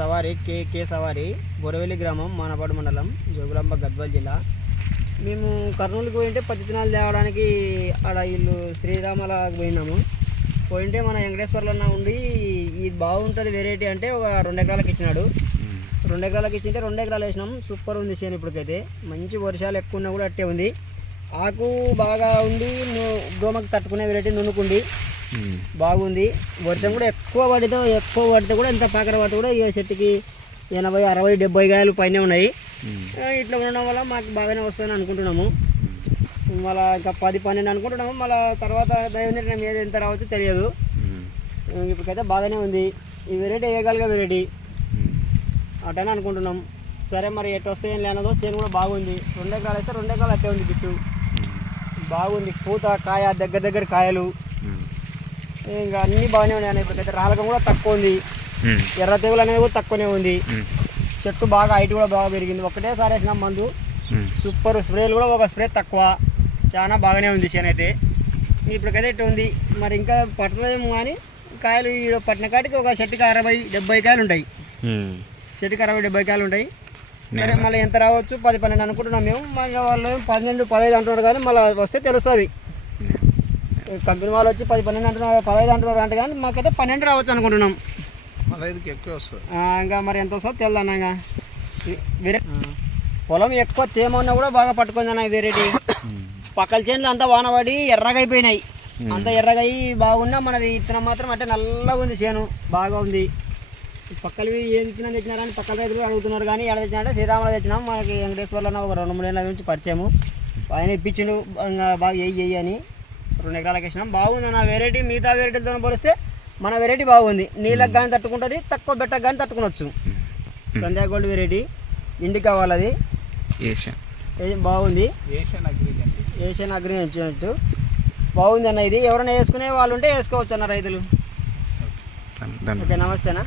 సవారి కే సవారి బొరవెల్లి గ్రామం మానపాడు మండలం జోగులాంబ గద్వాల జిల్లా. మేము కర్నూలుకి పోయింటే పత్తి విత్తనాలు తేవడానికి ఆడ ఇల్లు శ్రీరామలా పోయింటే మన వెంకటేశ్వర్లన్న ఉండి ఇది బాగుంటుంది వెరైటీ అంటే ఒక 2 ఎకరాలకు ఇచ్చినాడు. 2 ఎకరాలకు ఇచ్చింటే 2 ఎకరాలు వేసినాం. సూపర్ ఉంది చేను. ఇప్పటికైతే మంచి వర్షాలు ఎక్కువ ఉన్నా కూడా అట్టే ఉంది. ఆకు బాగా ఉండి దోమకు తట్టుకునే వెరైటీ నునుకుండి బాగుంది. వర్షం కూడా ఎక్కువ పడితే కూడా ఎంత పాకర పడితే కూడా ఈ చెట్టుకి 80, 60, 70 కాయలు పైన ఉన్నాయి. ఇట్లా ఉండడం వల్ల మాకు బాగానే వస్తుందని అనుకుంటున్నాము. మళ్ళీ ఇంకా 10, 12 అనుకుంటున్నాము. మళ్ళీ తర్వాత దైవ నిర్ణయం ఏది ఎంత రావచ్చో తెలియదు. ఇప్పటికైతే బాగానే ఉంది. ఈ వెరైటీ వేయగలిగే వెరైటీ అటని అనుకుంటున్నాం. సరే మరి ఎటు వస్తే ఏం లేనదో. చేను కూడా బాగుంది. 2 ఎకరాలు వేస్తే 2 ఎకరాలు అట్టే ఉంది. గిట్టు బాగుంది. పూత కాయ దగ్గర కాయలు ఇంకా అన్నీ బాగానే ఉన్నాయి. ఇప్పటికైతే రాలకం కూడా తక్కువ ఉంది. ఎర్ర తెగులు అనేది కూడా తక్కువనే ఉంది. చెట్టు బాగా హైట్ కూడా బాగా పెరిగింది. ఒకటేసారి వేసినాం మందు. సూపర్. స్ప్రేలు కూడా ఒక స్ప్రే తక్కువ. చాలా బాగానే ఉంది చేను అయితే. ఇప్పటికైతే ఇట్లా ఉంది. మరి ఇంకా పట్టలేము కానీ కాయలు పట్టిన కాటికి ఒక చెట్టుకి 60, 70 కాయలు ఉంటాయి. చెట్టుకి 60, 70 కాయలు ఉంటాయి. సరే మళ్ళీ ఎంత రావచ్చు 10, 12 అనుకుంటున్నాం మేము. మళ్ళీ వాళ్ళు 12, 15 అంటున్నారు కానీ మళ్ళీ వస్తే తెలుస్తుంది. కంపెనీ వాళ్ళు వచ్చి 10, 12 అంటున్నారు, 15 అంటున్నారు అంటే కానీ మాకైతే 12 రావచ్చు అనుకుంటున్నాం. ఎక్కువ వస్తుంది ఇంకా మరి ఎంత వస్తుందో తెల్దన్నా. ఇంకా పొలం ఎక్కువ తేమ ఉన్నా కూడా బాగా పట్టుకుంది అన్న వెరైటీ. పక్కల చేనులు అంతా వానబడి ఎర్రగా అయిపోయినాయి. అంత ఎర్రగా అయ్యి బాగున్నా మనది ఇత్తనం మాత్రం అంటే నల్లగా ఉంది. చేను బాగా ఉంది. పక్కలవి ఏం ఇత్తనం తెచ్చినారని పక్కల రైతులు అడుగుతున్నారు. కానీ ఎక్కడ తెచ్చినారంటే శ్రీరాములు తెచ్చినాం. మనకి వెంకటేశ్వర్లో ఒక 2, 3 ఏళ్ళ నుంచి పరిచయము. ఆయన ఇప్పించిండు బాగా ఎయ్యి అని 2 ఎకరాలకు వేసినాం. బాగుంది అన్న వెరైటీ. మిగతా వెరైటీలతో పోలిస్తే మన వెరైటీ బాగుంది. నీళ్ళకి కానీ తట్టుకుంటుంది, తక్కువ బెట్టకు కానీ తట్టుకునొచ్చు. సంధ్యా గోల్డ్ వెరైటీ ఇంటికి కావాలి. అది బాగుంది. ఏషియన్ అగ్రి వచ్చినట్టు బాగుంది అన్న. ఇది ఎవరైనా వేసుకునే వాళ్ళు ఉంటే వేసుకోవచ్చు అన్న రైతులు. ఓకే, నమస్తేనా.